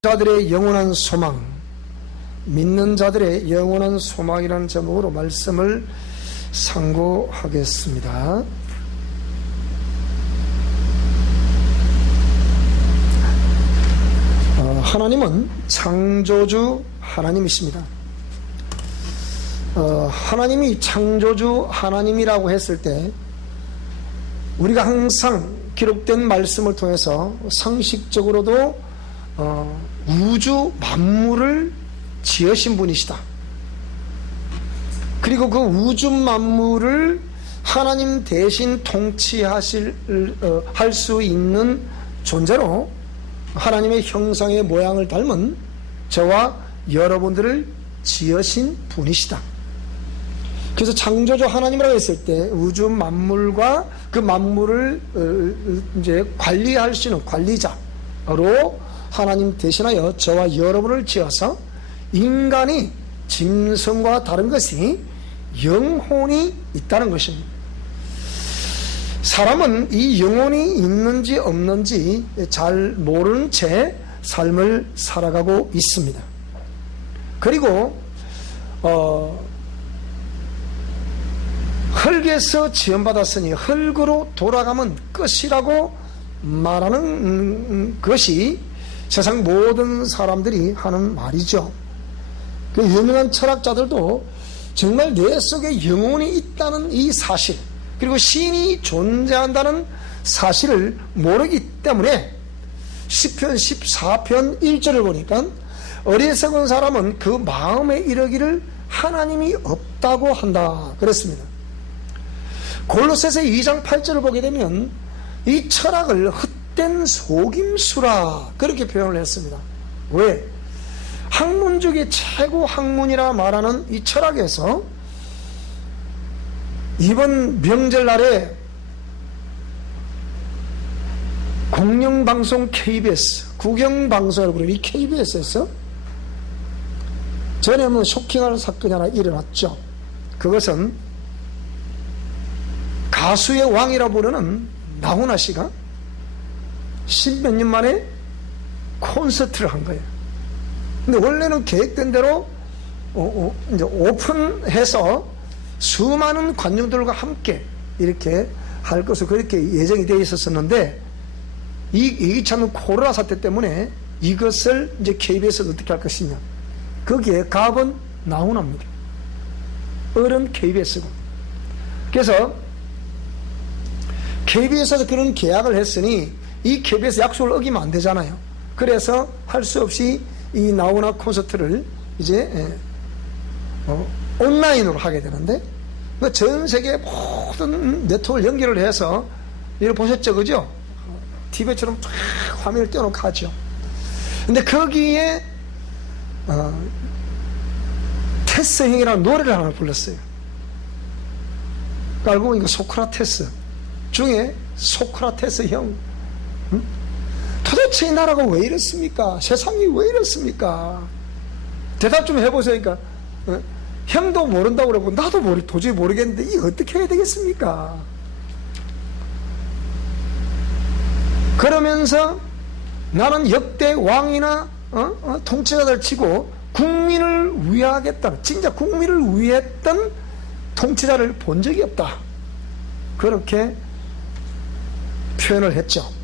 자들의 영원한 소망, 믿는 자들의 영원한 소망이라는 제목으로 말씀을 상고하겠습니다. 하나님은 창조주 하나님이십니다. 하나님이 창조주 하나님이라고 했을 때 우리가 항상 기록된 말씀을 통해서 상식적으로도 우주 만물을 지으신 분이시다. 그리고 그 우주 만물을 하나님 대신 통치할 수 있는 존재로 하나님의 형상의 모양을 닮은 저와 여러분들을 지으신 분이시다. 그래서 창조주 하나님이라고 했을 때 우주 만물과 그 만물을 이제 관리할 수 있는 관리자로 하나님 대신하여 저와 여러분을 지어서 인간이 짐승과 다른 것이 영혼이 있다는 것입니다. 사람은 이 영혼이 있는지 없는지 잘 모르는 채 삶을 살아가고 있습니다. 그리고 흙에서 지음받았으니 흙으로 돌아가면 끝이라고 말하는 것이 세상 모든 사람들이 하는 말이죠. 그 유명한 철학자들도 정말 내 속에 영혼이 있다는 이 사실, 그리고 신이 존재한다는 사실을 모르기 때문에 시편 14편 1절을 보니까 어리석은 사람은 그 마음에 이르기를 하나님이 없다고 한다 그랬습니다. 골로새서 2장 8절을 보게 되면 이 철학을 헛된 속임수라 그렇게 표현을 했습니다. 왜? 학문 중에 최고 학문이라 말하는 이 철학에서 이번 명절날에 공영방송 KBS, 국영방송이라고 부르는 이 KBS에서 전에 한번 쇼킹할 사건이 하나 일어났죠. 그것은 가수의 왕이라 부르는 나훈아 씨가 십몇 년 만에 콘서트를 한 거예요. 근데 원래는 계획된 대로 이제 오픈해서 수많은 관중들과 함께 이렇게 할 것으로 그렇게 예정이 되어 있었었는데 이 참 코로나 사태 때문에 이것을 이제 KBS에서 어떻게 할 것이냐. 거기에 갑은 나훈아입니다. 을은 KBS고. 그래서 KBS에서 그런 계약을 했으니 이 KBS 약속을 어기면 안 되잖아요. 그래서 할 수 없이 이 나훈아 콘서트를 이제 온라인으로 하게 되는데 전 세계 모든 네트워크를 연결을 해서 이걸 보셨죠, 그죠? TV처럼 쫙 화면을 띄워놓고 하죠. 근데 거기에 테스 형이라는 노래를 하나 불렀어요. 알고 보니까 소크라테스 중에 소크라테스 형. 도대체 이 나라가 왜 이렇습니까? 세상이 왜 이렇습니까? 대답 좀 해보세요. 그러니까 형도 모른다고 그러고 나도 도저히 모르겠는데 이거 어떻게 해야 되겠습니까? 그러면서 나는 역대 왕이나 통치자들 치고 국민을 위하겠다, 진짜 국민을 위했던 통치자를 본 적이 없다, 그렇게 표현을 했죠.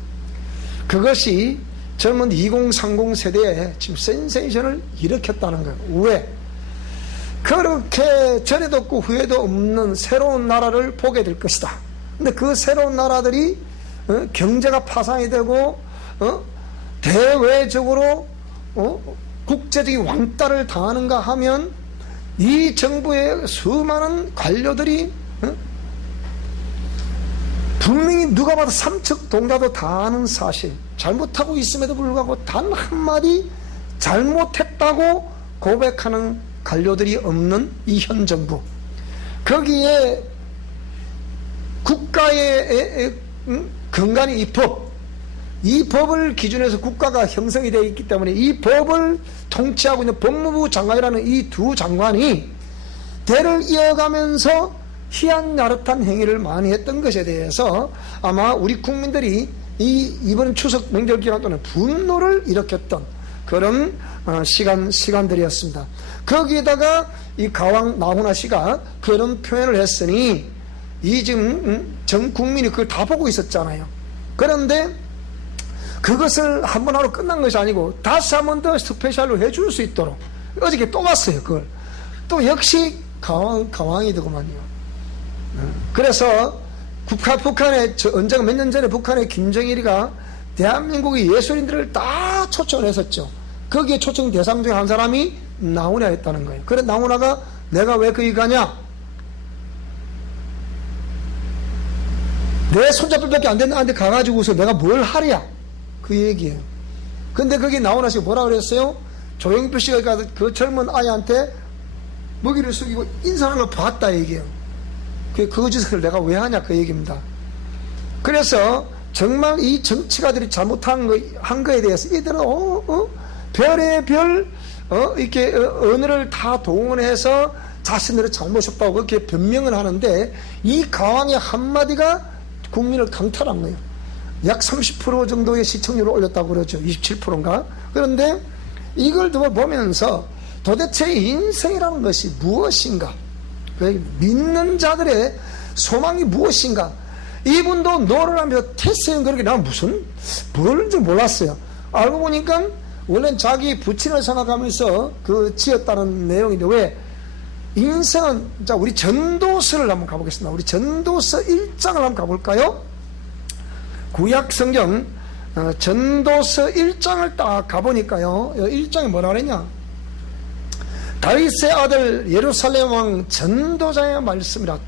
그것이 젊은 2030 세대에 지금 센세이션을 일으켰다는 거예요. 왜? 그렇게 전에도 없고 후에도 없는 새로운 나라를 보게 될 것이다. 근데 그 새로운 나라들이 경제가 파산이 되고 대외적으로 국제적인 왕따를 당하는가 하면 이 정부의 수많은 관료들이 분명히 누가 봐도 삼척동자도 다 아는 사실, 잘못하고 있음에도 불구하고 단 한마디 잘못했다고 고백하는 관료들이 없는 이 현 정부, 거기에 국가의 근간이 이 법을 기준해서 국가가 형성이 되어 있기 때문에 이 법을 통치하고 있는 법무부 장관이라는 이 두 장관이 대를 이어가면서 희한야릇한 행위를 많이 했던 것에 대해서 아마 우리 국민들이 이번 추석 명절 기간 동안 분노를 일으켰던 그런 시간들이었습니다. 거기에다가 이 가왕 나훈아 씨가 그런 표현을 했으니 이 지금 전 국민이 그걸 다 보고 있었잖아요. 그런데 그것을 한 번 하러 끝난 것이 아니고 다시 한 번 더 스페셜로 해줄 수 있도록 어저께 또 봤어요. 그걸 또 역시 가왕이더구만요. 그래서 북한에 언젠가 몇 년 전에 북한의 김정일이가 대한민국의 예술인들을 다 초청을 했었죠. 거기에 초청 대상 중에 한 사람이 나훈아였다는 거예요. 그래 나훈아가 내가 왜 거기 가냐? 내 손잡이밖에 안 됐는데 가가지고서 내가 뭘 하랴? 그 얘기예요. 근데 거기 나훈아 씨가 뭐라 그랬어요? 조영필 씨가 그 젊은 아이한테 먹이를 숙이고 인사하는 걸 봤다 얘기예요. 그 짓을 내가 왜 하냐 그 얘기입니다. 그래서 정말 이 정치가들이 잘못한 한 거에 대해서 이들은 별의 별 이렇게 언어를 다 동원해서 자신들의 잘못이 없다고 그렇게 변명을 하는데 이 가왕의 한마디가 국민을 강탈한 거예요. 약 30% 정도의 시청률을 올렸다고 그러죠. 27%인가? 그런데 이걸 보면서 도대체 인생이라는 것이 무엇인가? 믿는 자들의 소망이 무엇인가? 이분도 노를 하면서 테스는 그렇게 난 뭔지 몰랐어요. 알고 보니까 원래는 자기 부친을 생각하면서 그 지었다는 내용인데 왜? 인생은, 자, 우리 전도서를 한번 가보겠습니다. 우리 전도서 1장을 한번 가볼까요? 구약 성경, 전도서 1장을 딱 가보니까요. 1장에 뭐라 그랬냐? 다윗의 아들 예루살렘 왕 전도자의 말씀이라.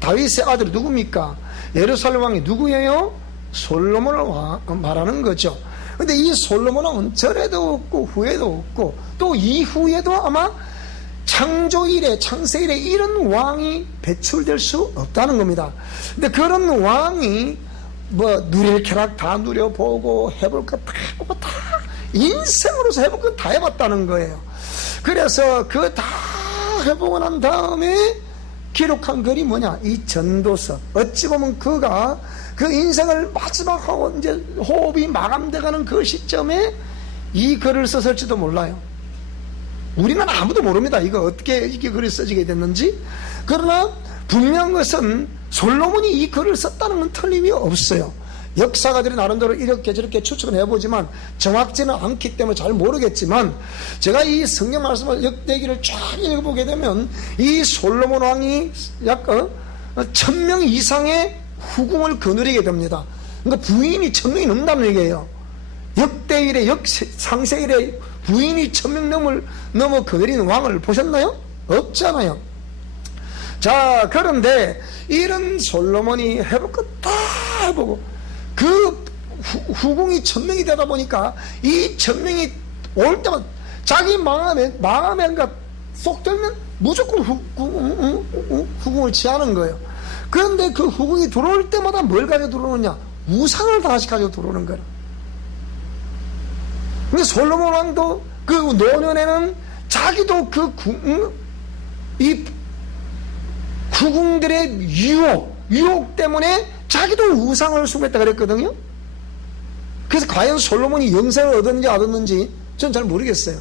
다윗의 아들 누굽니까? 예루살렘 왕이 누구예요? 솔로몬을 말하는 거죠. 근데 이 솔로몬 왕은 전에도 없고 후에도 없고 또 이후에도 아마 창조 이래 창세 이래 이런 왕이 배출될 수 없다는 겁니다. 근데 그런 왕이 뭐 누릴 쾌락 다 누려보고 해볼 것 다 해보고 다 인생으로서 해볼 것 다 해봤다는 거예요. 그래서 그 다 해보고 난 다음에 기록한 글이 뭐냐? 이 전도서. 어찌 보면 그가 그 인생을 마지막하고 이제 호흡이 마감돼가는 그 시점에 이 글을 썼을지도 몰라요. 우리는 아무도 모릅니다. 이거 어떻게 이게 글이 써지게 됐는지. 그러나 분명한 것은 솔로몬이 이 글을 썼다는 건 틀림이 없어요. 역사가들이 나름대로 이렇게 저렇게 추측을 해보지만 정확지는 않기 때문에 잘 모르겠지만 제가 이 성경 말씀을 역대기를 쫙 읽어보게 되면 이 솔로몬 왕이 약 1000명 이상의 후궁을 거느리게 됩니다. 그러니까 부인이 1000명이 넘는다는 얘기예요. 역대 이래 상세 이래 부인이 1000명 넘어 거느리는 왕을 보셨나요? 없잖아요. 자, 그런데 이런 솔로몬이 해볼 것 다 해보고 그 후궁이 1000명이 되다 보니까 이 1000명이 올 때마다 자기 마음에 쏙 들면 무조건 후궁을 취하는 거예요. 그런데 그 후궁이 들어올 때마다 뭘 가지고 들어오느냐? 우상을 다시 가지고 들어오는 거예요. 근데 솔로몬 왕도 그 노년에는 자기도 이 후궁들의 유혹 때문에 자기도 우상을 숭배했다 그랬거든요. 그래서 과연 솔로몬이 영생을 얻었는지 안 얻었는지 저는 잘 모르겠어요.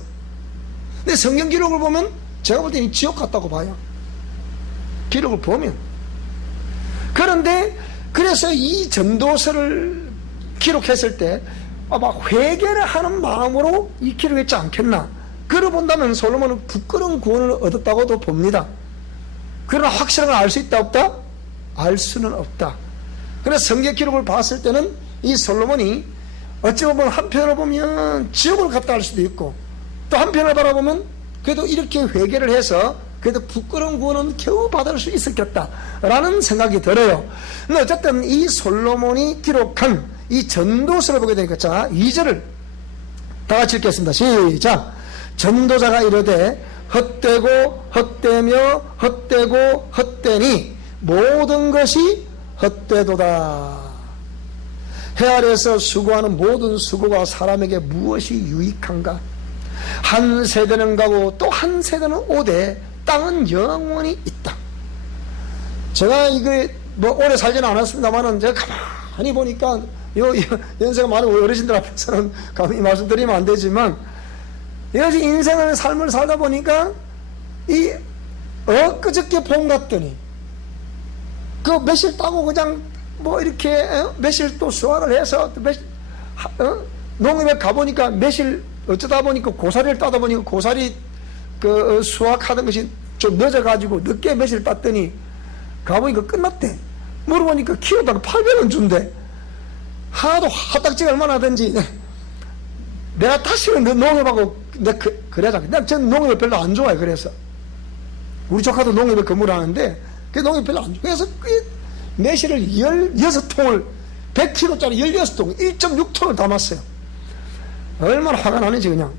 근데 성경 기록을 보면 제가 볼 때는 지옥 같다고 봐요. 기록을 보면. 그런데 그래서 이 전도서를 기록했을 때 아마 회개를 하는 마음으로 이 기록했지 않겠나. 그러고 본다면 솔로몬은 부끄러운 구원을 얻었다고도 봅니다. 그러나 확실한 걸 알 수 있다 없다? 알 수는 없다. 그래서 성경 기록을 봤을 때는 이 솔로몬이 어찌 보면 한편으로 보면 지옥을 갔다 할 수도 있고 또 한편을 바라보면 그래도 이렇게 회개를 해서 그래도 부끄러운 구원은 겨우 받을 수 있었겠다라는 생각이 들어요. 근데 어쨌든 이 솔로몬이 기록한 이 전도서를 보게 되니까 자 2절을 다 같이 읽겠습니다. 시작. 전도자가 이르되 헛되고 헛되며 헛되고 헛되니 모든 것이 헛되도다. 해 아래에서 수고하는 모든 수고가 사람에게 무엇이 유익한가? 한 세대는 가고 또 한 세대는 오되 땅은 영원히 있다. 제가 이게 뭐 오래 살지는 않았습니다만은 제가 가만히 보니까 연세가 많은 어르신들 앞에서는 감히 말씀드리면 안 되지만, 여기서 인생을 삶을 살다 보니까 엊그저께 봄 같더니 그 매실 따고 그냥 뭐 이렇게 매실 또 수확을 해서 농협에 가보니까 매실 어쩌다 보니까 고사리를 따다 보니까 고사리 그 수확하던 것이 좀 늦어가지고 늦게 매실 땄더니 가보니까 끝났대. 물어보니까 키로당 800원 준대. 하도 화딱지가 얼마나 하든지 내가 다시는 농협하고 그래자. 난 전 농협을 별로 안 좋아해. 그래서 우리 조카도 농협에 근무를 하는데 그 농협 별로 안 좋아해. 그래서 그 매실을 16통을 100kg짜리 16통 1.6톤을 담았어요. 얼마나 화가 나는지 그냥.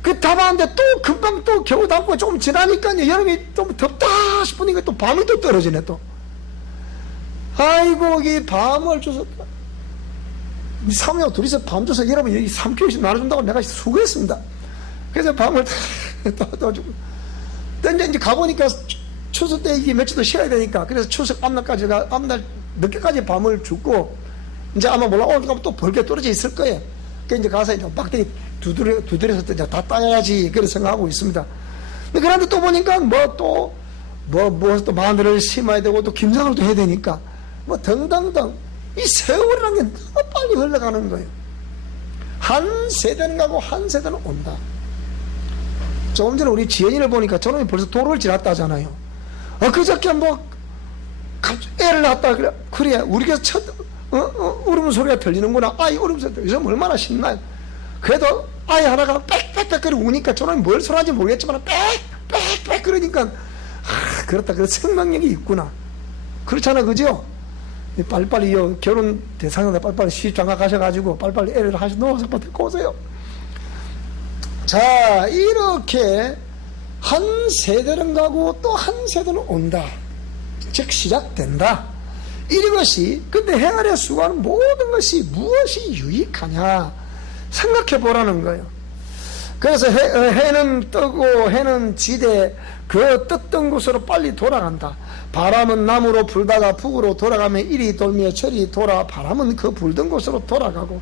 그 담았는데 또 금방 또 겨우 담고 좀 지나니까 여름이 좀 덥다 싶으니까 또 밤이 또 떨어지네 또. 아이고 이 밤을 줘서 사모님하고 둘이서 밤 줘서 여러분 여기 3kg씩 나눠준다고 내가 수고했습니다. 그래서 밤을 또 주고 또 이제 가보니까 추석 때 이게 며칠 더 쉬어야 되니까 그래서 추석 앞날까지 앞날 늦게까지 밤을 죽고 이제 아마 몰라 오늘 가면 또 벌게 떨어져 있을 거예요. 그래서 이제 가서 이제 막대기 두드려서 이제 다 따야지 그런 생각하고 있습니다. 근데 그런데 또 보니까 또 마늘을 심어야 되고 또 김장을 또 해야 되니까 뭐 등등등 이 세월이라는 게 너무 빨리 흘러가는 거예요. 한 세대는 가고 한 세대는 온다. 조금 전에 우리 지연이를 보니까 저놈이 벌써 도로를 지났다잖아요. 그저께 뭐 애를 낳았다 그래 우리가 첫 울음소리가 들리는구나. 아이 울음소리 요즘 얼마나 신나요. 그래도 아이 하나가 빽빽빽 그리고 우니까 저놈이 뭘 소리하는지 모르겠지만 빽빽빽 그러니까 그렇다. 그 생명력이 있구나. 그렇잖아, 그죠? 빨리빨리 결혼 대상자들 빨리빨리 시집장가 가셔가지고 빨리빨리 애를 넣어서 데리고 오세요. 자, 이렇게 한 세대는 가고 또 한 세대는 온다. 즉 시작된다. 이것이 근데 해안에 수고하는 모든 것이 무엇이 유익하냐 생각해 보라는 거예요. 그래서 해는 뜨고 해는 지대 그 떴던 곳으로 빨리 돌아간다. 바람은 남으로 불다가 북으로 돌아가며 이리 돌며 저리 돌아 바람은 그 불던 곳으로 돌아가고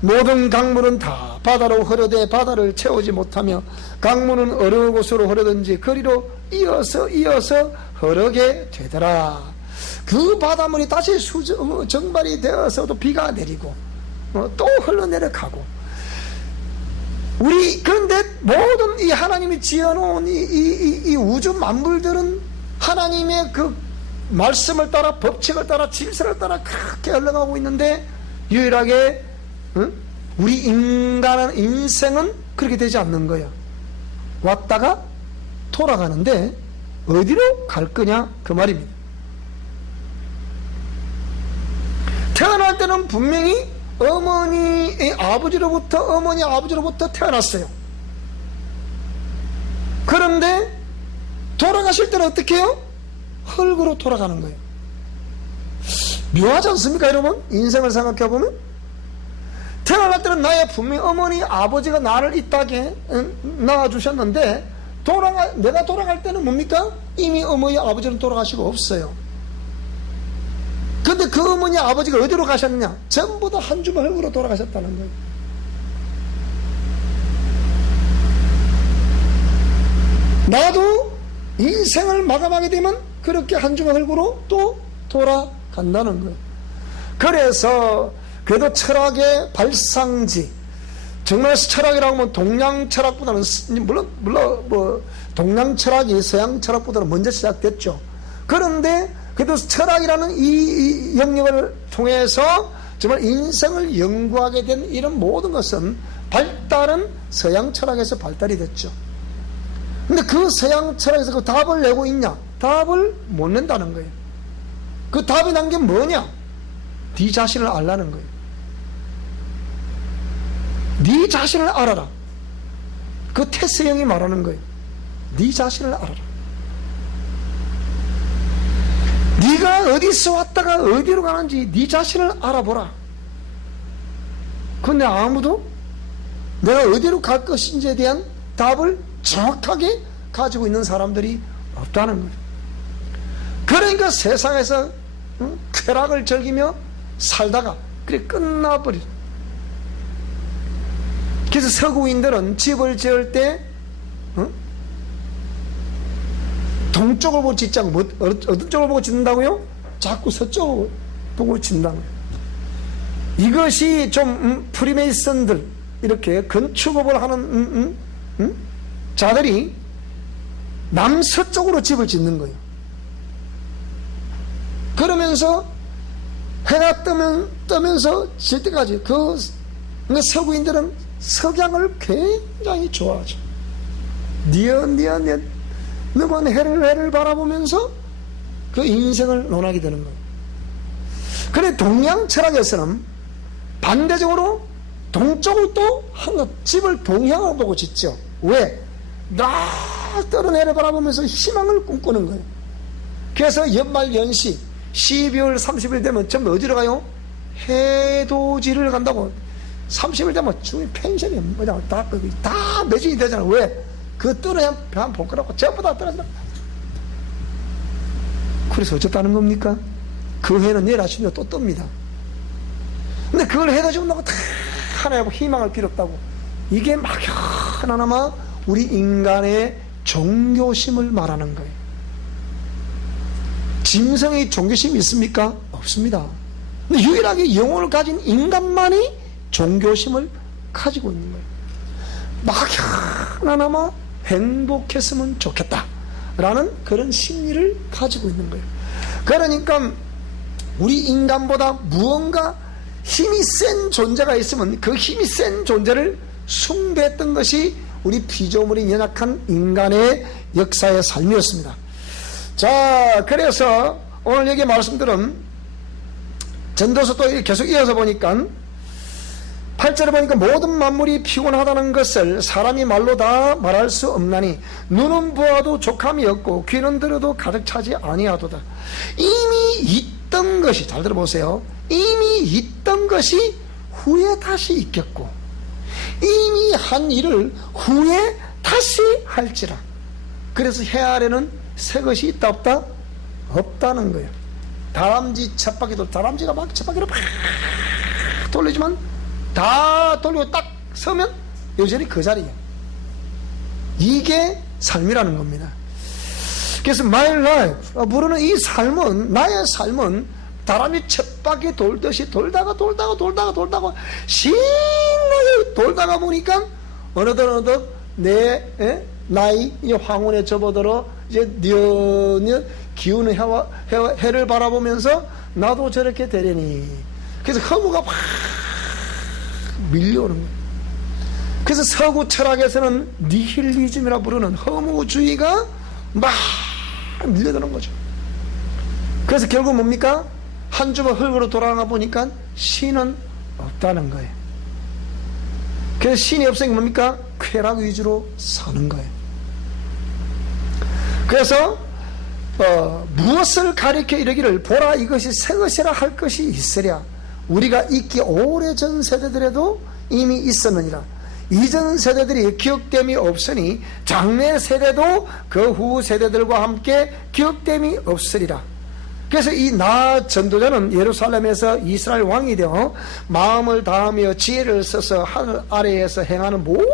모든 강물은 다 바다로 흐르되 바다를 채우지 못하며 강물은 어느 곳으로 흐르든지 거리로 이어서 흐르게 되더라. 그 바닷물이 다시 정발이 되어서도 비가 내리고 또 흘러내려가고 그런데 모든 이 하나님이 지어놓은 이 우주 만물들은 하나님의 그 말씀을 따라 법칙을 따라 질서를 따라 그렇게 흘러가고 있는데 유일하게 우리 인간의 인생은 그렇게 되지 않는 거야. 왔다가 돌아가는데 어디로 갈 거냐 그 말입니다. 태어날 때는 분명히 어머니 아버지로부터 태어났어요. 그런데 돌아가실 때는 어떻게 해요? 흙으로 돌아가는 거예요. 묘하지 않습니까, 여러분? 인생을 생각해 보면 태어날 때는 나의 분명히 어머니 아버지가 나를 이 땅에 낳아주셨는데 내가 돌아갈 때는 뭡니까? 이미 어머니 아버지는 돌아가시고 없어요. 근데 그 어머니 아버지가 어디로 가셨느냐? 전부 다 한 주먹 흙으로 돌아가셨다는 거예요. 나도 인생을 마감하게 되면 그렇게 한 주먹 흙으로 또 돌아간다는 거예요. 그래서 그래도 철학의 발상지, 정말 철학이라고 하면 동양 철학보다는 물론 뭐 동양 철학이 서양 철학보다는 먼저 시작됐죠. 그런데 그래도 철학이라는 이 영역을 통해서 정말 인생을 연구하게 된 이런 모든 것은 발달은 서양 철학에서 발달이 됐죠. 근데 그 서양 철학에서 그 답을 내고 있냐? 답을 못 낸다는 거예요. 그 답이 난 게 뭐냐? 네 자신을 알라는 거예요. 네 자신을 알아라. 그 테스 형이 말하는 거예요. 네 자신을 알아라. 네가 어디서 왔다가 어디로 가는지 네 자신을 알아보라. 근데 아무도 내가 어디로 갈 것인지에 대한 답을 정확하게 가지고 있는 사람들이 없다는 거예요. 그러니까 세상에서 쾌락을 즐기며 살다가 그래 끝나버려. 그래서 서구인들은 집을 지을 때 동쪽을 보고 짓지 않고 어떤 쪽을 보고 짓는다고요? 자꾸 서쪽을 보고 짓는다는 거예요. 이것이 좀 프리메이슨들 이렇게 건축업을 하는 자들이 남서쪽으로 집을 짓는 거예요. 그러면서 해가 뜨면서 질 때까지 그러니까 서구인들은 석양을 굉장히 좋아하죠. 너만 해를 바라보면서 그 인생을 논하게 되는 거예요. 그래 동양 철학에서는 반대적으로 동쪽을 또 항상 집을 동향을 보고 짓죠. 왜? 나 떠오르는 해를 바라보면서 희망을 꿈꾸는 거예요. 그래서 연말 연시 12월 30일 되면 전부 어디로 가요? 해돋이를 간다고. 30일 되면 중에 펜션이 뭐냐 다 매진이 되잖아. 왜? 그 떠는 해 한번 볼 거라고 전부 다 떨어진다. 그래서 어쨌다는 겁니까? 그 해는 내일 아침에 또 뜹니다. 근데 그걸 해다 준다고 다 하나하고 희망을 빌었다고. 이게 막연하나마 우리 인간의 종교심을 말하는 거예요. 짐승의 종교심이 있습니까? 없습니다. 근데 유일하게 영혼을 가진 인간만이 종교심을 가지고 있는 거예요. 막연하나마 행복했으면 좋겠다 라는 그런 심리를 가지고 있는 거예요. 그러니까 우리 인간보다 무언가 힘이 센 존재가 있으면 그 힘이 센 존재를 숭배했던 것이 우리 피조물이 연약한 인간의 역사의 삶이었습니다. 자, 그래서 오늘 여기 말씀들은 전도서 또 계속 이어서 보니까 8절에 보니까 모든 만물이 피곤하다는 것을 사람이 말로 다 말할 수 없나니 눈은 보아도 족함이 없고 귀는 들어도 가득 차지 아니하도다. 이미 있던 것이, 잘 들어보세요, 이미 있던 것이 후에 다시 있겠고 이미 한 일을 후에 다시 할지라. 그래서 해 아래는 새 것이 있다 없다? 없다는 거예요. 다람쥐 쳇바퀴 다람쥐가 막 쳇바퀴를 막 돌리지만 다 돌리고 딱 서면 여전히 그 자리예요. 이게 삶이라는 겁니다. 그래서 my life, 부르는 이 삶은, 나의 삶은 다람쥐 쳇바퀴 돌듯이 돌다가 신나게 돌다가 보니까 어느덧 내 나이 이제 황혼에 접어들어 이제 뉘어뉘어 기우는 해를 바라보면서 나도 저렇게 되려니. 그래서 허무가 막 밀려오는 거예요. 그래서 서구 철학에서는 니힐리즘이라 부르는 허무주의가 막 밀려드는 거죠. 그래서 결국 뭡니까? 한 주먹 흙으로 돌아가 보니까 신은 없다는 거예요. 그래서 신이 없으니까 뭡니까? 쾌락 위주로 사는 거예요. 그래서 무엇을 가리켜 이르기를 보라 이것이 새 것이라 할 것이 있으랴. 우리가 있기 오래전 세대들에도 이미 있었느니라. 이전 세대들이 기억됨이 없으니 장래 세대도 그 후 세대들과 함께 기억됨이 없으리라. 그래서 이 나 전도자는 예루살렘에서 이스라엘 왕이 되어 마음을 다하며 지혜를 써서 하늘 아래에서 행하는 모든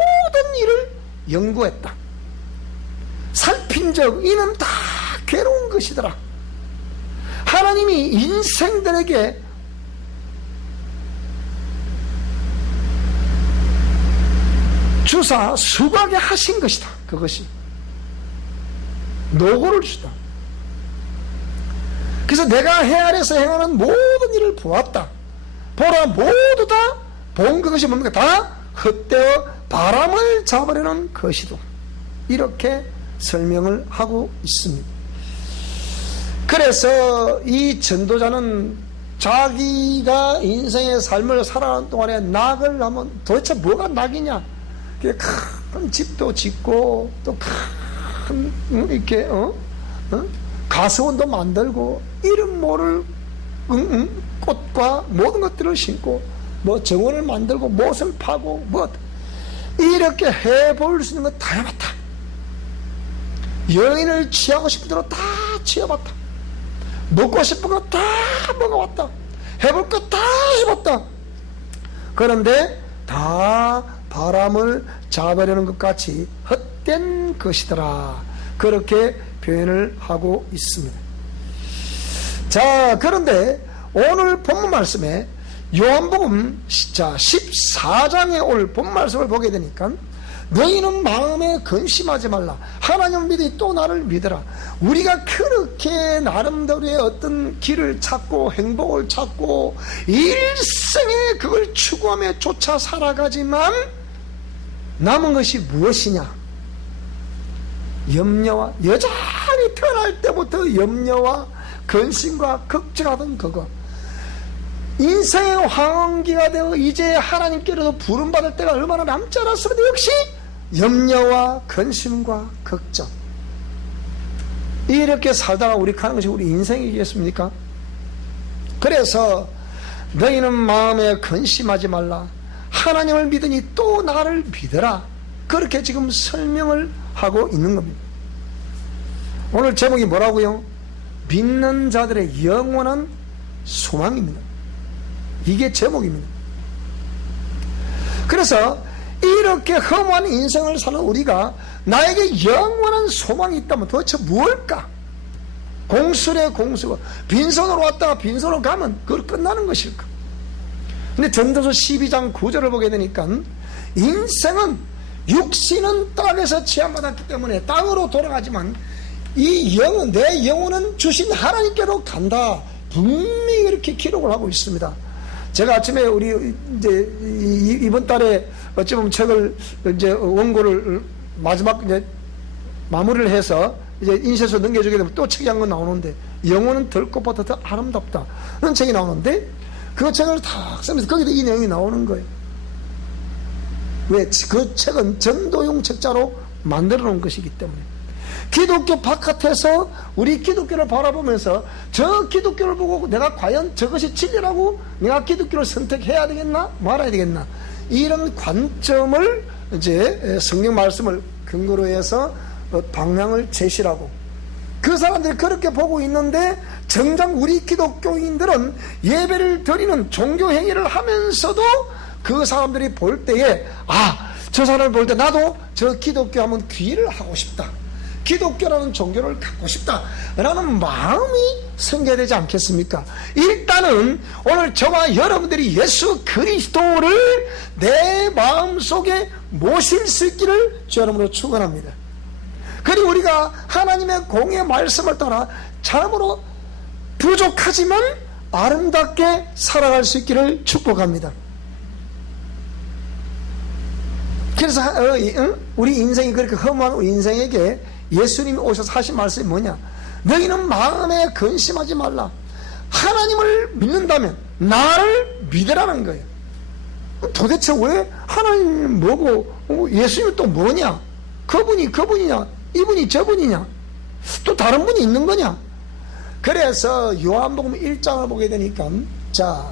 일을 연구했다. 살핀 적 이는 다 괴로운 것이더라. 하나님이 인생들에게 주사 수고하게 하신 것이다. 그것이 노고를 주다. 그래서 내가 해 아래에서 행하는 모든 일을 보았다. 보라 모두 다 본 그것이 뭡니까? 다 헛되어 바람을 잡으려는 것이다. 이렇게 설명을 하고 있습니다. 그래서 이 전도자는 자기가 인생의 삶을 살아가는 동안에 낙을 하면 도대체 뭐가 낙이냐? 큰 집도 짓고 또 큰 이렇게 가수원도 만들고 이름 모를 꽃과 모든 것들을 심고 뭐 정원을 만들고 못을 파고 뭐 이렇게 해볼 수 있는 건 다 해봤다. 여인을 취하고 싶은 대로 다 취해봤다. 먹고 싶은 거 다 먹어봤다. 해볼 것 다 해봤다. 그런데 다 바람을 잡으려는 것 같이 헛된 것이더라. 그렇게 표현을 하고 있습니다. 자, 그런데 오늘 본문 말씀에 요한복음 14장에 올 본문 말씀을 보게 되니까 너희는 마음에 근심하지 말라. 하나님을 믿으니 또 나를 믿어라. 우리가 그렇게 나름대로의 어떤 길을 찾고 행복을 찾고 일생에 그걸 추구하며 쫓아 살아가지만 남은 것이 무엇이냐? 염려와, 여전히 태어날 때부터 염려와 근심과 걱정하던 그거, 인생의 황혼기가 되어 이제 하나님께로도 부름받을 때가 얼마나 남지 않았습니다. 역시 염려와 근심과 걱정, 이렇게 살다가 우리 가는 것이 우리 인생이겠습니까? 그래서 너희는 마음에 근심하지 말라. 하나님을 믿으니 또 나를 믿어라. 그렇게 지금 설명을 하고 있는 겁니다. 오늘 제목이 뭐라고요? 믿는 자들의 영원한 소망입니다. 이게 제목입니다. 그래서 이렇게 험한 인생을 사는 우리가 나에게 영원한 소망이 있다면 도대체 무엇일까? 공수래 공수고 빈손으로 왔다가 빈손으로 가면 그걸 끝나는 것일까? 근데 전도서 12장 9절을 보게 되니까 인생은 육신은 땅에서 취함받았기 때문에 땅으로 돌아가지만 이 영은, 내 영혼은 주신 하나님께로 간다. 분명히 이렇게 기록을 하고 있습니다. 제가 아침에 우리 이제 이번 달에 어찌 보면 책을 이제 원고를 마지막 이제 마무리를 해서 이제 인쇄소 넘겨주게 되면 또 책이 한 권 나오는데 영혼은 들꽃보다 더 아름답다. 그런 책이 나오는데 그 책을 탁 쓰면서 거기도 이 내용이 나오는 거예요. 왜? 그 책은 전도용 책자로 만들어 놓은 것이기 때문에. 기독교 바깥에서 우리 기독교를 바라보면서 저 기독교를 보고 내가 과연 저것이 진리라고 내가 기독교를 선택해야 되겠나 말아야 되겠나, 이런 관점을 이제 성경 말씀을 근거로 해서 방향을 제시하고, 그 사람들이 그렇게 보고 있는데 정작 우리 기독교인들은 예배를 드리는 종교 행위를 하면서도 그 사람들이 볼 때에 저 사람을 볼 때 나도 저 기독교 하면 귀의를 하고 싶다, 기독교라는 종교를 갖고 싶다 라는 마음이 생겨야 되지 않겠습니까? 일단은 오늘 저와 여러분들이 예수 그리스도를 내 마음속에 모실 수 있기를 주 여러분으로 축원합니다. 그리고 우리가 하나님의 공의 말씀을 따라 참으로 부족하지만 아름답게 살아갈 수 있기를 축복합니다. 그래서 우리 인생이 그렇게 험한 우리 인생에게 예수님이 오셔서 하신 말씀이 뭐냐? 너희는 마음에 근심하지 말라. 하나님을 믿는다면 나를 믿으라는 거예요. 도대체 왜 하나님 뭐고 예수님이 또 뭐냐? 그분이 그분이냐? 이분이 저분이냐? 또 다른 분이 있는 거냐? 그래서 요한복음 1장을 보게 되니까, 자,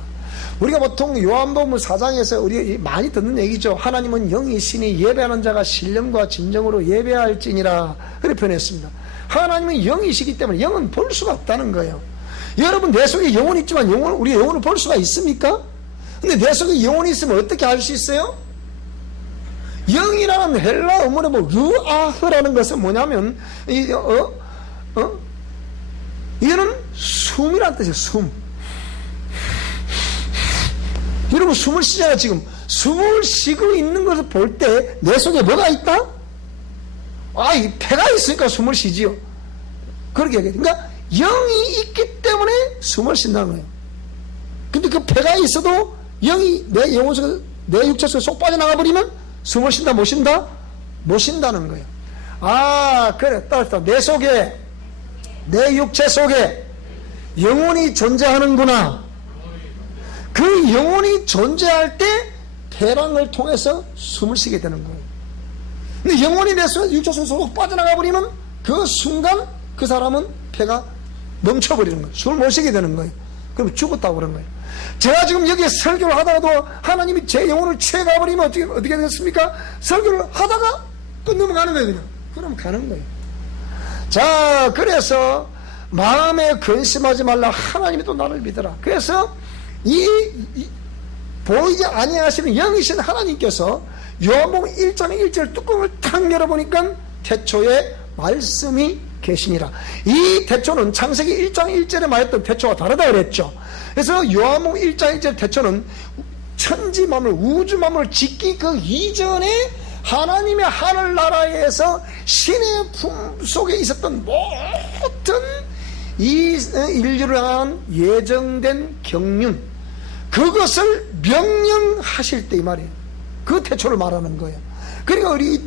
우리가 보통 요한복음 4장에서 우리 많이 듣는 얘기죠. 하나님은 영이시니 예배하는 자가 신령과 진정으로 예배할지니라, 그렇게 표현했습니다. 하나님은 영이시기 때문에 영은 볼 수가 없다는 거예요. 여러분, 내 속에 영혼이 있지만 우리 영혼을 볼 수가 있습니까? 근데 내 속에 영혼이 있으면 어떻게 알 수 있어요? 영이라는 헬라 어문에 루아흐라는 것은 뭐냐면 이거는 숨이라는 뜻이에요. 숨. 여러분, 숨을 쉬잖아요. 지금 숨을 쉬고 있는 것을 볼 때 내 속에 뭐가 있다? 이 폐가 있으니까 숨을 쉬지요. 그렇게 얘기해요. 그러니까 영이 있기 때문에 숨을 쉰다는 거예요. 근데 그 폐가 있어도 영이 내 영혼 속에, 내 육체 속에 쏙 빠져나가 버리면 숨을 쉰다 못 쉰다? 못 쉰다는 거예요. 그래, 따라서 내 속에, 내 육체 속에 영혼이 존재하는구나. 그 영혼이 존재할 때 폐랑을 통해서 숨을 쉬게 되는 거예요. 근데 영혼이 내 속에, 육체 속에서 빠져나가 버리면 그 순간 그 사람은 폐가 멈춰버리는 거예요. 숨을 못 쉬게 되는 거예요. 그럼 죽었다고 그런 거예요. 제가 지금 여기에 설교를 하다가도 하나님이 제 영혼을 취해가버리면 어떻게 되겠습니까? 설교를 하다가 끝내면 가는 거예요. 그냥. 그럼 가는 거예요. 자, 그래서 마음에 근심하지 말라. 하나님이 또 나를 믿어라. 그래서 보이지 아니하시는 영이신 하나님께서 요한복음 1장 1절 뚜껑을 탁 열어보니까 태초에 말씀이 계시니라. 이 태초는 창세기 1장 1절에 말했던 태초와 다르다 그랬죠. 그래서 요한복음 1장 1절 태초는 천지 만물, 우주 만물을 짓기 그 이전에 하나님의 하늘나라에서 신의 품 속에 있었던 모든 이 인류를 향한 예정된 경륜, 그것을 명령하실 때 이 말이에요. 그 태초를 말하는 거예요. 그러니까 우리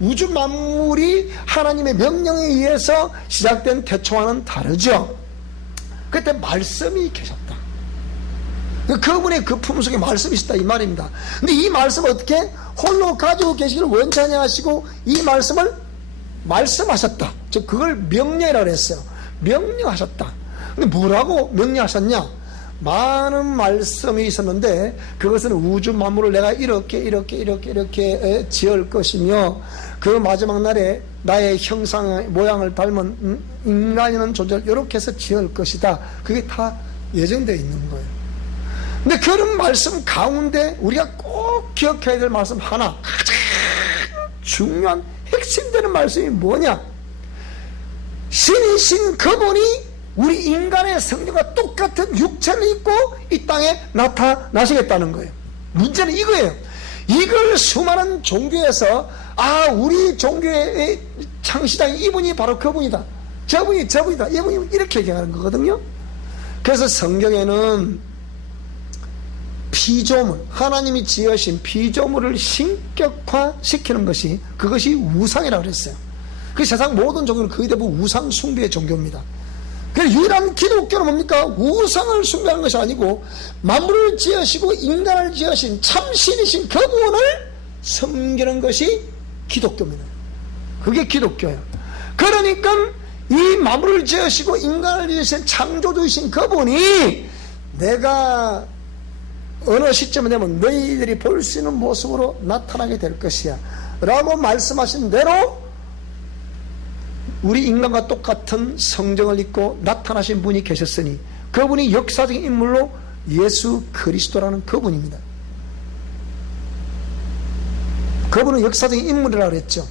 우주 만물이 하나님의 명령에 의해서 시작된 태초와는 다르죠. 그때 말씀이 계셨다. 그분의 그 품 속에 말씀이 있었다 이 말입니다. 근데 이 말씀을 어떻게 홀로 가지고 계시기를 원치 아니하시고 이 말씀을 말씀하셨다. 즉 그걸 명령이라고 했어요. 명령하셨다. 근데 뭐라고 명령하셨냐? 많은 말씀이 있었는데 그것은 우주 만물을 내가 이렇게 지을 것이며 그 마지막 날에 나의 형상 모양을 닮은 인간이라는 존재를 이렇게 해서 지을 것이다. 그게 다 예정되어 있는 거예요. 근데 그런 말씀 가운데 우리가 꼭 기억해야 될 말씀 하나, 가장 중요한 핵심되는 말씀이 뭐냐? 신이신 그분이 우리 인간의 성령과 똑같은 육체를 입고 이 땅에 나타나시겠다는 거예요. 문제는 이거예요. 이걸 수많은 종교에서 우리 종교의 창시자인 이분이 바로 그분이다, 저분이다, 이분이 이렇게 얘기하는 거거든요. 그래서 성경에는 피조물, 하나님이 지으신 피조물을 신격화시키는 것이, 그것이 우상이라고 그랬어요. 그 세상 모든 종교는 거의 대부분 우상 숭배의 종교입니다. 그래서 유일한 기독교는 뭡니까? 우상을 숭배하는 것이 아니고 만물을 지으시고 인간을 지으신 참신이신 그분을 섬기는 것이 기독교입니다. 그게 기독교예요. 그러니까 이 만물을 지으시고 인간을 지으신 창조주이신 그분이 내가 어느 시점에 되면 너희들이 볼 수 있는 모습으로 나타나게 될 것이야 라고 말씀하신 대로 우리 인간과 똑같은 성정을 입고 나타나신 분이 계셨으니 그분이 역사적인 인물로 예수 그리스도라는 그분입니다. 그분은 역사적인 인물이라고 그랬죠.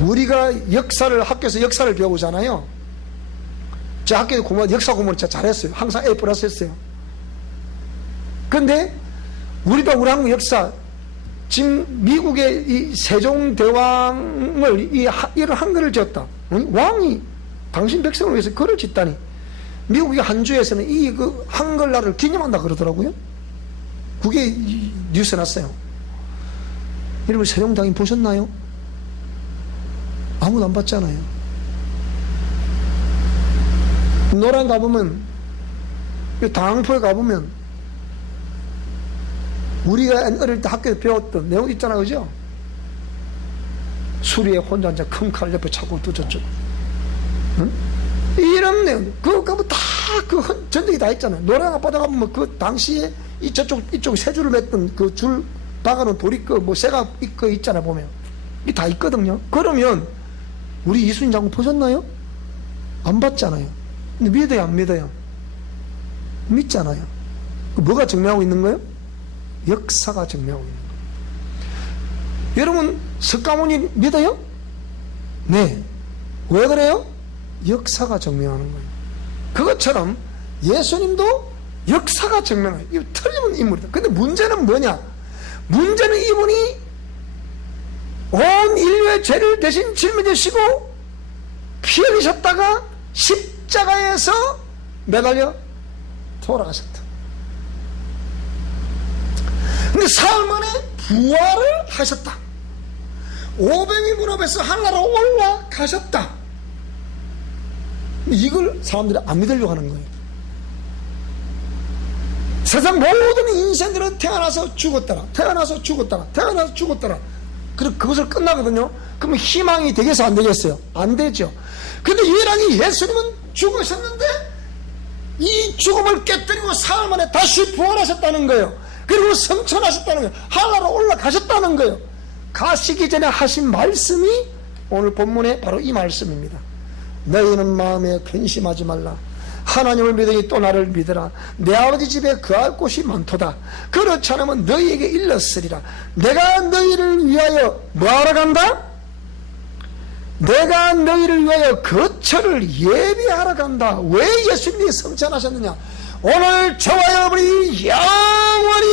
우리가 학교에서 역사를 배우잖아요. 제 학교에서 역사 공부를 진짜 잘했어요. 항상 A+ 했어요. 그런데 우리 한국 역사, 지금 미국의 이 세종대왕을 이런 한글을 지었다. 왕이 당신 백성을 위해서 글을 짓다니. 미국의 한 주에서는 그 한글날을 기념한다 그러더라고요. 그게 뉴스에 났어요. 여러분 세종대왕이 보셨나요? 아무도 안 봤잖아요. 노란 가보면, 당포에 가보면 우리가 어릴 때 학교에서 배웠던 내용 있잖아, 그죠? 수리에 혼자 앉아 큰 칼 옆에 차고 또 저쪽, 응? 이런 내용, 그거 가면 다 전쟁이 다 있잖아요. 노란 앞바다 가보면 그 당시에 이쪽 세 줄을 맺던 그 줄 박아놓은 돌이 새가 있잖아, 보면. 이게 다 있거든요. 그러면 우리 이순신 장군 보셨나요? 안 봤잖아요. 근데 믿어요, 안 믿어요? 믿잖아요. 뭐가 증명하고 있는 거예요? 역사가 증명하고 있는 거예요. 여러분 석가모니 믿어요? 네. 왜 그래요? 역사가 증명하는 거예요. 그것처럼 예수님도 역사가 증명해요. 이거 틀리면 인물이다. 근데 문제는 뭐냐? 문제는 이분이 온 인류의 죄를 대신 짊어지시고 피 흘리셨다가 십자가에서 매달려 돌아가셨다. 근데 사흘 만에 부활을 하셨다. 오병이 문 앞에서 하늘나라로 올라가셨다. 이걸 사람들이 안 믿으려고 하는 거예요. 세상 모든 인생들은 태어나서 죽었더라, 태어나서 죽었더라, 태어나서 죽었더라. 그리고 그것을 끝나거든요. 그러면 희망이 되겠어요, 안 되겠어요? 안 되죠. 근데 유일하게 예수님은 죽으셨는데 이 죽음을 깨뜨리고 사흘 만에 다시 부활하셨다는 거예요. 그리고 성천하셨다는 거예요. 하늘나라로 올라가셨다는 거예요. 가시기 전에 하신 말씀이 오늘 본문에 바로 이 말씀입니다. 너희는 마음에 근심하지 말라. 하나님을 믿으니 또 나를 믿으라. 내 아버지 집에 거할 곳이 많도다. 그렇지 않으면 너희에게 일렀으리라. 내가 너희를 위하여 뭐하러 간다? 내가 너희를 위하여 거처를 예비하러 간다. 왜 예수님이 성찬하셨느냐? 오늘 저와 여러분이 영원히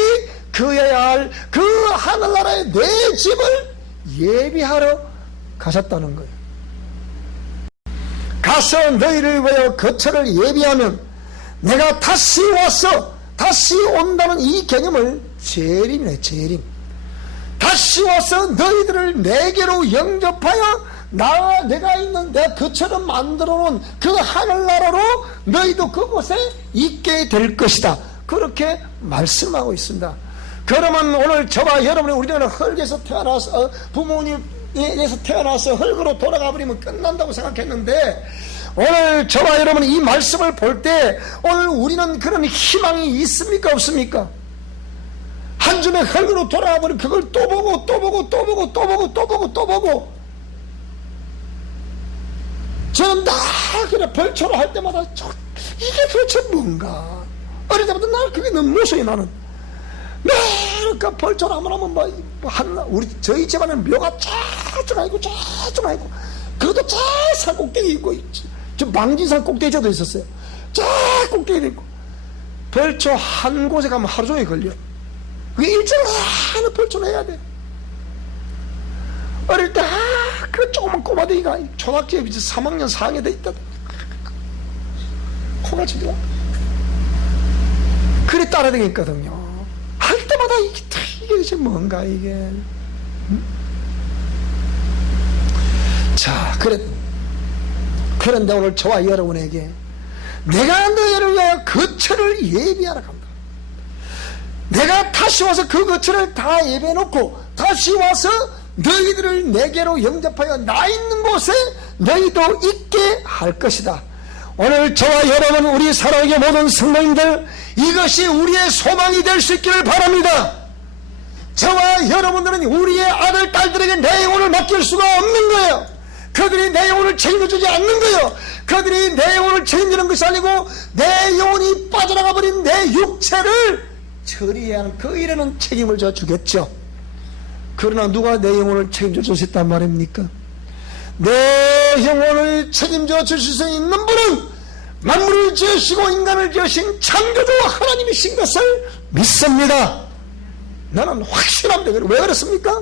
그여야 할 그 하늘나라의 내 집을 예비하러 가셨다는 거예요. 가서 너희를 위하여 거처를 예비하면 내가 다시 와서 다시 온다는 이 개념을 재림이네. 재림. 다시 와서 너희들을 내게로 영접하여 내가 있는 내 거처를 만들어 놓은 그 하늘나라로 너희도 그곳에 있게 될 것이다. 그렇게 말씀하고 있습니다. 그러면 오늘 저와 여러분이 우리는 흙에서 태어나서 부모님에서 태어나서 흙으로 돌아가 버리면 끝난다고 생각했는데, 오늘 저와 여러분이 이 말씀을 볼 때 오늘 우리는 그런 희망이 있습니까? 없습니까? 한 줌의 흙으로 돌아가 버리면 그걸 또 보고 또 보고 또 보고 또 보고 또 보고 또 보고, 저는 다 그래 벌초로 할 때마다 이게 도대체 뭔가, 어릴 때부터 날 그게 너무 무서워. 나는 그러니까 벌초로 하면 우리 저희 집안에는 묘가 쫙쫙 있고 쫙쫙 있고, 그것도 쫙 산 꼭대기 있고, 저 망진산 꼭대기도 있었어요. 쫙 꼭대기도 있고, 벌초 한 곳에 가면 하루 종일 걸려. 그게 일정을 하나 벌초를 해야 돼. 어릴 때 그 조그만 꼬마대기가 초등학교에 3학년 4학년 돼 있다. 코가 치더라. 그래 따라다녔거든요. 할 때마다 이게 도대체 뭔가 이게. 자, 그런데 오늘 저와 여러분에게 내가 너희를 위하여 거처를 예비하러 간다. 내가 다시 와서 그 거처를 다 예배해놓고 다시 와서 너희들을 내게로 영접하여 나 있는 곳에 너희도 있게 할 것이다. 오늘 저와 여러분, 우리 사랑하는 모든 성도님들, 이것이 우리의 소망이 될 수 있기를 바랍니다. 저와 여러분들은 우리의 아들, 딸들에게 내 영혼을 맡길 수가 없는 거예요. 그들이 내 영혼을 책임져주지 않는 거예요. 그들이 내 영혼을 책임지는 것이 아니고 내 영혼이 빠져나가 버린 내 육체를 처리해야 하는 그 일에는 책임을 져주겠죠. 그러나 누가 내 영혼을 책임져 줄 수 있단 말입니까? 내 영혼을 책임져 주실 수 있는 분은 만물을 지으시고 인간을 지으신 창조주 하나님이신 것을 믿습니다. 나는 확실합니다. 왜 그렇습니까?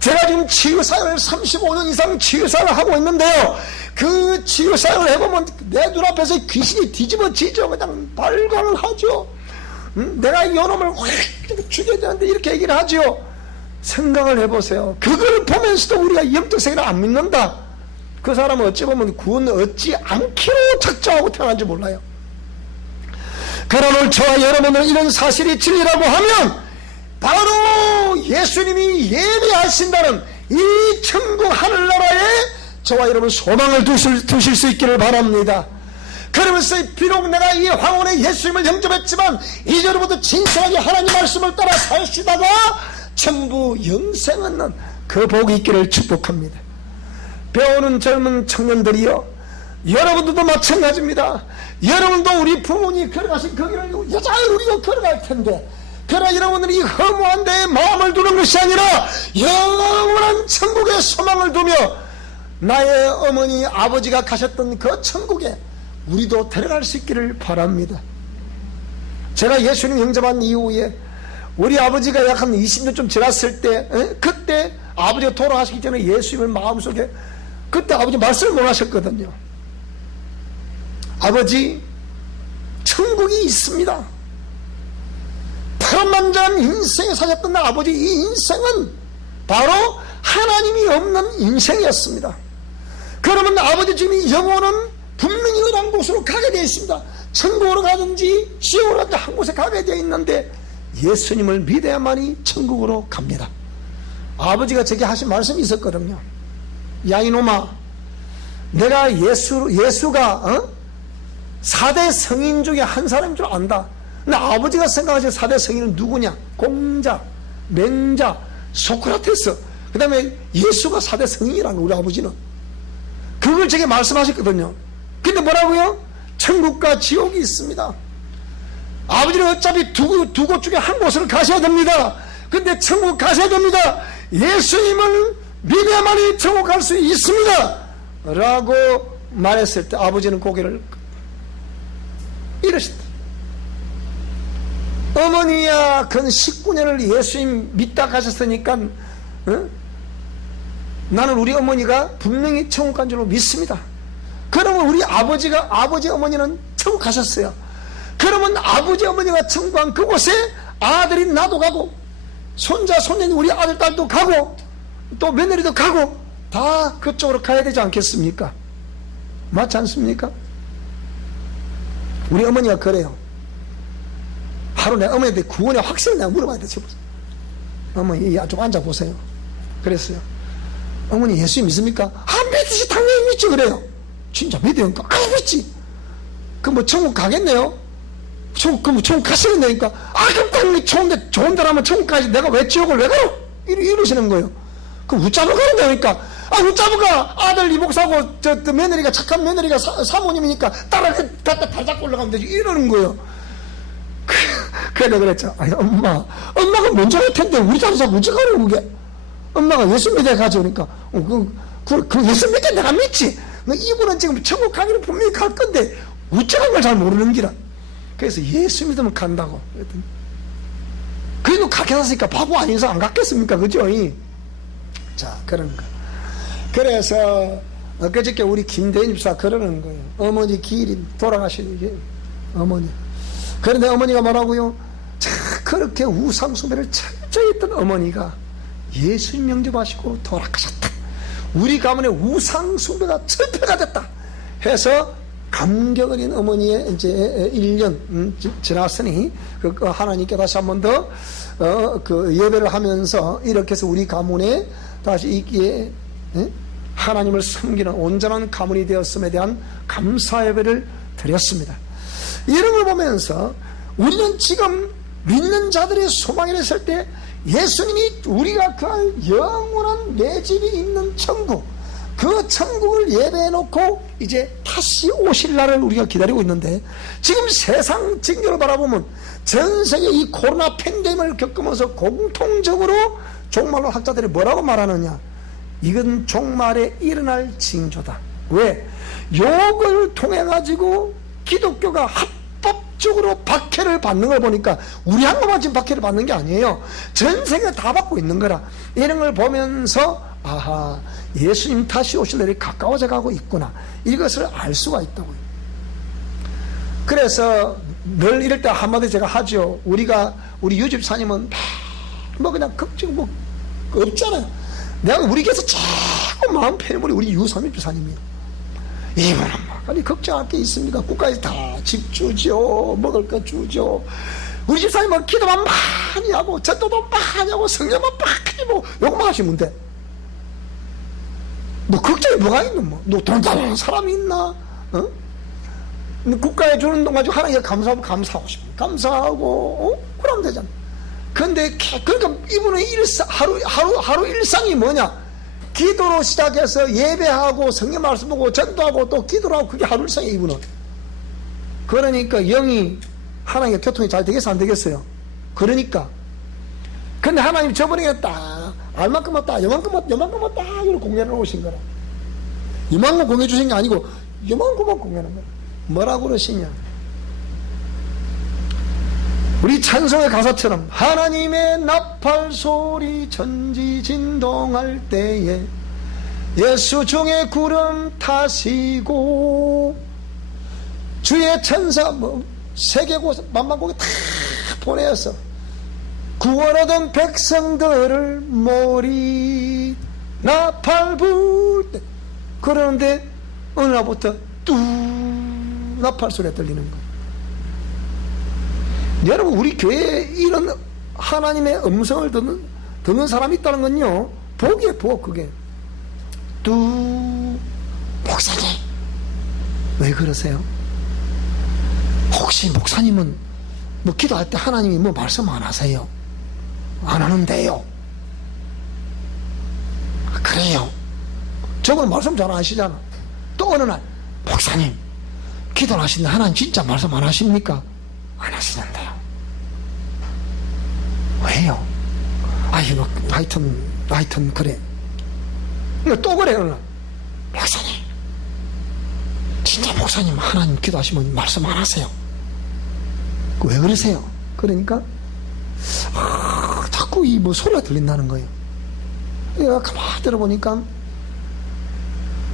제가 지금 치유사역을 35년 이상 치유사역을 하고 있는데요, 그 치유사역을 해보면 내 눈앞에서 귀신이 뒤집어지죠. 그냥 발광을 하죠. 내가 이놈을 확 죽여야 되는데 이렇게 얘기를 하죠. 생각을 해보세요. 그걸 보면서도 우리가 영적 세계를 안 믿는다. 그 사람은 어찌 보면 구원 얻지 않기로 작정하고 태어난지 몰라요. 그러나 저와 여러분은 이런 사실이 진리라고 하면 바로 예수님이 예비하신다는 이 천국 하늘나라에 저와 여러분 소망을 두실 수 있기를 바랍니다. 그러면서 비록 내가 이 황혼의 예수님을 영접했지만 이제로부터 진실하게 하나님 말씀을 따라 사시다가 전부 영생 얻는 그 복이 있기를 축복합니다. 배우는 젊은 청년들이여, 여러분들도 마찬가지입니다. 여러분도 우리 부모님이 걸어가신 그 길을 여전히 우리가 걸어갈 텐데, 그러나 여러분들은 이 허무한 데에 마음을 두는 것이 아니라 영원한 천국에 소망을 두며 나의 어머니 아버지가 가셨던 그 천국에 우리도 데려갈 수 있기를 바랍니다. 제가 예수님 영접한 이후에 우리 아버지가 약 한 20년 좀 지났을 때, 그때 아버지가 돌아가시기 전에 예수님을 마음속에, 그때 아버지 말씀을 못 하셨거든요. 아버지, 천국이 있습니다. 파란만장한 인생에 사셨던 아버지, 이 인생은 바로 하나님이 없는 인생이었습니다. 그러면 아버지 지금 영혼은 분명히 어느 곳으로 가게 되어 있습니다. 천국으로 가든지 지옥으로 가든지 한 곳에 가게 되어 있는데 예수님을 믿어야만이 천국으로 갑니다. 아버지가 제게 하신 말씀이 있었거든요. 야 이놈아, 내가 예수가 4대 성인 중에 한 사람인 줄 안다. 근데 아버지가 생각하신 4대 성인은 누구냐? 공자, 맹자, 소크라테스, 그 다음에 예수가 4대 성인이라는 우리 아버지는 그걸 제게 말씀하셨거든요. 근데 뭐라고요? 천국과 지옥이 있습니다. 아버지는 어차피 두 곳 중에 한 곳을 가셔야 됩니다. 근데 천국 가셔야 됩니다. 예수님을 믿어야만이 천국 갈 수 있습니다. 라고 말했을 때 아버지는 고개를 이러셨다. 어머니야, 근 19년을 예수님 믿다 가셨으니까 나는 우리 어머니가 분명히 천국 간 줄로 믿습니다. 그러면 우리 아버지 어머니는 천국 가셨어요. 그러면 아버지 어머니가 천국 간 그곳에 아들인 나도 가고 손자 손녀인 우리 아들 딸도 가고 또 며느리도 가고 다 그쪽으로 가야 되지 않겠습니까? 맞지 않습니까? 우리 어머니가 그래요. 하루 내 어머니한테 구원의 확신을 내가 물어봐야 돼. 어머니 좀 앉아보세요. 그랬어요. 어머니 예수 믿습니까? 믿듯이 당연히 믿지. 그래요. 진짜 믿어요. 믿지. 그럼 뭐 천국 가겠네요. 그럼 천국 가시겠네니까. 그럼 당연히 좋은 데라면 천국 가지. 내가 왜 지옥을 왜 가요? 이러시는 거예요. 그럼 웃자고 가는다니까. 웃자고 가. 아들 이목사고 저 며느리가 착한 며느리가 사모님이니까 갖다 발 잡고 올라가면 되지. 이러는 거예요. 그래서 그랬죠. 엄마가 먼저 할 텐데 우리 자리 잡고 어찌 가려 그게. 엄마가 예수 믿어 가져오니까 그 예수 믿게 내가 믿지. 이분은 지금 천국 가기를 분명히 갈 건데 어쩌간 걸 잘 모르는 기라. 그래서 예수 믿으면 간다고 그랬더니 그래도 가게 샀으니까 바보 아닌 이상 안 갔겠습니까? 그죠? 자, 그런 거. 그래서 엊그저께 우리 김대인 집사 그러는 거예요. 어머니 기일이 돌아가시는 게 어머니. 그런데 어머니가 뭐라고요? 자, 그렇게 우상숭배를 철저히 했던 어머니가 예수님 영접하시고 돌아가셨다. 우리 가문의 우상숭배가 철폐가 됐다 해서 감격 어린 어머니의 이제 1년 지났으니 하나님께 다시 한 번 더 그 예배를 하면서 이렇게 해서 우리 가문에 다시 있기에 하나님을 섬기는 온전한 가문이 되었음에 대한 감사 예배를 드렸습니다. 이런 걸 보면서 우리는 지금 믿는 자들의 소망이 됐을 때 예수님이 우리가 그 영원한 내 집이 있는 천국, 그 천국을 예배해 놓고 이제 다시 오실 날을 우리가 기다리고 있는데, 지금 세상 징조를 바라보면 전 세계 이 코로나 팬데믹을 겪으면서 공통적으로 종말론 학자들이 뭐라고 말하느냐? 이건 종말에 일어날 징조다. 왜? 욕을 통해 가지고 기독교가 합법적으로 박해를 받는 걸 보니까 우리 한국만 지금 박해를 받는 게 아니에요. 전 세계가 다 받고 있는 거라. 이런 걸 보면서 아하, 예수님 다시 오실 날이 가까워져 가고 있구나, 이것을 알 수가 있다고요. 그래서 늘 이럴 때 한마디 제가 하죠. 우리 유집사님은 뭐 그냥 걱정 뭐 없잖아요. 내가 우리 교회에서 자꾸 마음 편히 우리 유삼일 집사님이요. 이분은 아니 걱정할 게 있습니까? 국가에서 다 집 주죠, 먹을 거 주죠. 우리 집사님은 기도만 많이 하고 전도도 많이 하고 성령만 많이 뭐 요것만 하시면 돼. 뭐 걱정이 뭐가 있노? 너 돈 달라는 사람이 있나? 국가에 주는 돈 가지고 하나님께 감사하고 싶어. 감사하고 그러면 되잖아. 근데 그러니까 이분은 하루 일상이 뭐냐? 기도로 시작해서 예배하고 성경 말씀 보고 전도하고 또 기도를 하고, 그게 하루 일상이에요, 이분은. 그러니까 영이 하나님과 교통이 잘 되겠어, 안 되겠어요? 그러니까. 근데 하나님 저번에 딱 알만큼 왔다, 요만큼 왔다 이걸 공연해 오신 거라. 이만큼 공연해 주신 게 아니고 요만큼만 공연한 거라. 뭐라고 그러시냐? 우리 찬송의 가사처럼 하나님의 나팔 소리 전지진동할 때에 예수 중에 구름 타시고 주의 천사 세계곳 만만국에 다 보내어서 구원 얻은 백성들을 모으리 나팔 불 때, 그러는데 어느 날부터 뚜 나팔 소리가 들리는 거예요. 여러분, 우리 교회에 이런 하나님의 음성을 듣는 사람이 있다는 건요, 복이에요, 복. 그게 뚜. 목사님 왜 그러세요? 혹시 목사님은 뭐 기도할 때 하나님이 뭐 말씀 안 하세요? 안 하는데요. 그래요. 저건 말씀 잘 안 하시잖아. 또 어느 날 목사님 기도를 하시는데 하나님 진짜 말씀 안 하십니까? 안 하시는데요. 왜요? 이거 하여튼 그래. 또 그래. 오늘 목사님, 진짜 목사님 하나님 기도하시면 말씀 안 하세요. 왜 그러세요? 그러니까 자꾸 이 뭐 소리가 들린다는 거예요. 내가 가만히 들어보니까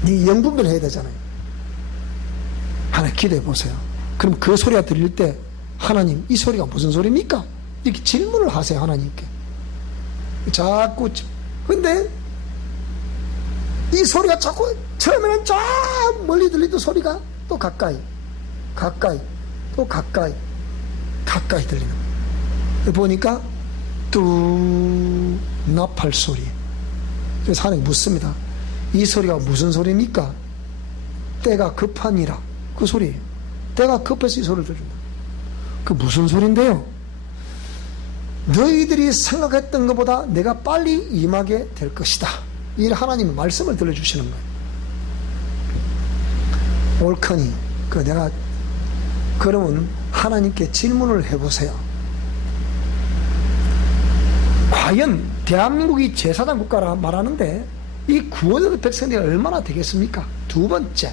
이 영분별 해야 되잖아요. 하나님 기도해 보세요. 그럼 그 소리가 들릴 때 하나님 이 소리가 무슨 소리입니까? 이렇게 질문을 하세요. 하나님께. 자꾸. 근데 이 소리가 자꾸 처음에는 저 멀리 들리던 소리가 또 가까이 또 가까이 들리는 거예요. 보니까 뚝 나팔 소리. 그래서 하나님 묻습니다. 이 소리가 무슨 소리입니까? 때가 급하니라. 그 소리예요. 때가 급해서 이 소리를 들어준다. 그 무슨 소리인데요? 너희들이 생각했던 것보다 내가 빨리 임하게 될 것이다. 이 하나님의 말씀을 들려주시는 거예요. 옳거니 내가 그러면 하나님께 질문을 해보세요. 과연 대한민국이 제사장 국가라 말하는데 이 구원의 백성들이 얼마나 되겠습니까? 두 번째,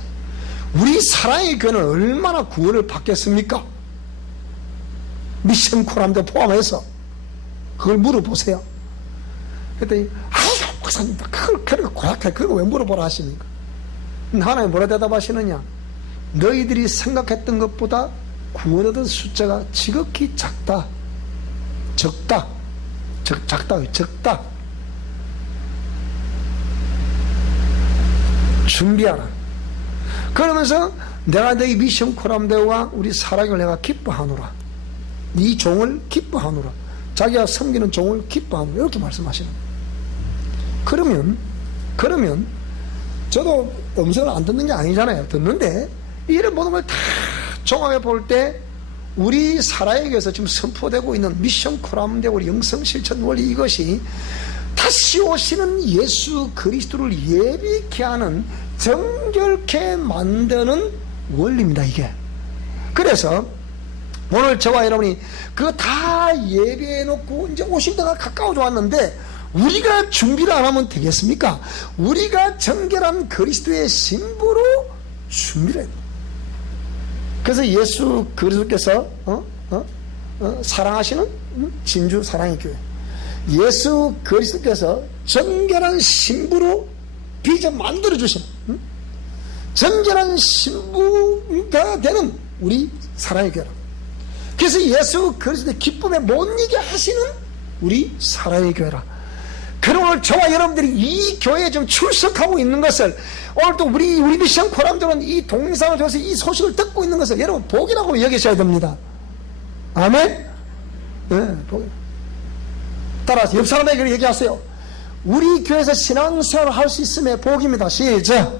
우리 사랑의 교회는 얼마나 구원을 받겠습니까? 미션 코람도 포함해서 그걸 물어보세요. 그랬더니 목사님 그렇게 고약해. 그거 왜 물어보라 하십니까? 하나님 뭐라 대답하시느냐? 너희들이 생각했던 것보다 구원 얻은 숫자가 지극히 적다. 준비하라. 그러면서 내가 너희 미션 코람대와 우리 사랑을 내가 기뻐하노라. 네 종을 기뻐하노라. 자기가 섬기는 종을 기뻐하노라. 이렇게 말씀하시는 거예요. 그러면 저도 음성을 안 듣는 게 아니잖아요. 듣는데 이런 모든 걸 다 종합해 볼 때 우리 사랑에게서 지금 선포되고 있는 미션 코람대 우리 영성 실천 원리, 이것이 다시 오시는 예수 그리스도를 예비케 하는 정결케 만드는 원리입니다. 이게. 그래서 오늘 저와 여러분이 그거 다 예배해 놓고 이제 오실 때가 가까워져 왔는데 우리가 준비를 안 하면 되겠습니까? 우리가 정결한 그리스도의 신부로 준비를 해야 돼요. 그래서 예수 그리스도께서 사랑하시는 진주 사랑의 교회, 예수 그리스도께서 정결한 신부로 빚어 만들어주신 정결한 신부가 되는 우리 사랑의 교회라. 그래서 예수 그리스도의 기쁨에 못 이게 하시는 우리 사랑의 교회라. 그럼 오늘 저와 여러분들이 이 교회에 좀 출석하고 있는 것을, 오늘 또 우리 미션 코람들은 이 동영상을 통해서 이 소식을 듣고 있는 것을 여러분 복이라고 여기셔야 됩니다. 아멘? 네, 복. 따라서 옆 사람에게 얘기하세요. 우리 교회에서 신앙생활을 할 수 있음에 복입니다. 시작.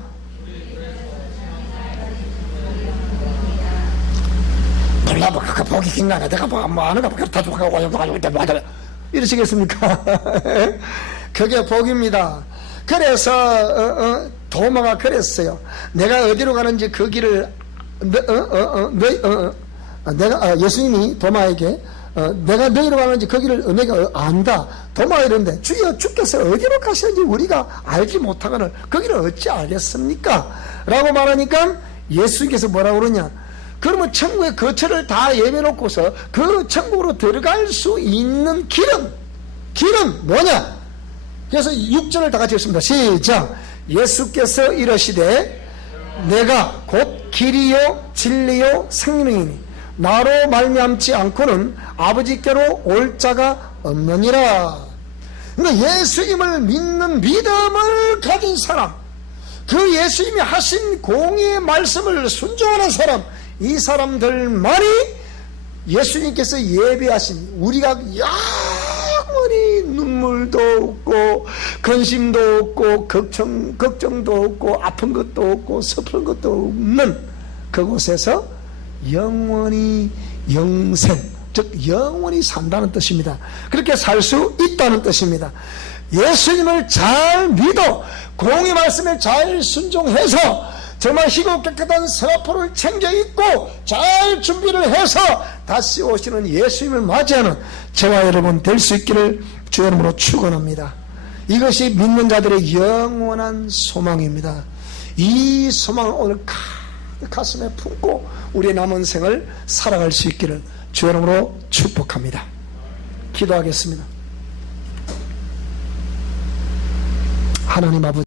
몰라, 그 복이 긴가네. 내가 뭐 아는가, 그렇다 하고 이러시겠습니까? 그게 복입니다. 그래서 도마가 그랬어요. 내가 어디로 가는지 그 길을 내가 예수님이 도마에게 내가 너희로 가는지 그 길을 내가 안다. 도마가 이런데 주여 주께서 어디로 가시는지 우리가 알지 못하거늘 그 길을 어찌 알겠습니까? 라고 말하니까 예수님께서 뭐라고 그러냐? 그러면 천국의 거처를 다 예배놓고서 그 천국으로 들어갈 수 있는 길은 뭐냐? 그래서 6절을 다 같이 읽습니다. 시작. 예수께서 이러시되 내가 곧 길이요 진리요 생명이니 나로 말미암지 않고는 아버지께로 올 자가 없느니라. 그러니까 예수님을 믿는 믿음을 가진 사람, 그 예수님이 하신 공의의 말씀을 순종하는 사람, 이 사람들만이 예수님께서 예배하신, 우리가 영원히 눈물도 없고 근심도 없고 걱정도 없고 아픈 것도 없고 슬픈 것도 없는 그곳에서 영원히 영생, 즉 영원히 산다는 뜻입니다. 그렇게 살 수 있다는 뜻입니다. 예수님을 잘 믿어 공의 말씀에 잘 순종해서 정말 희고 깨끗한 서포를 챙겨 입고 잘 준비를 해서 다시 오시는 예수님을 맞이하는 저와 여러분 될 수 있기를 주의 이름으로 축원합니다. 이것이 믿는 자들의 영원한 소망입니다. 이 소망을 오늘 가슴에 품고 우리의 남은 생을 살아갈 수 있기를 주의 이름으로 축복합니다. 기도하겠습니다. 하나님 아버지,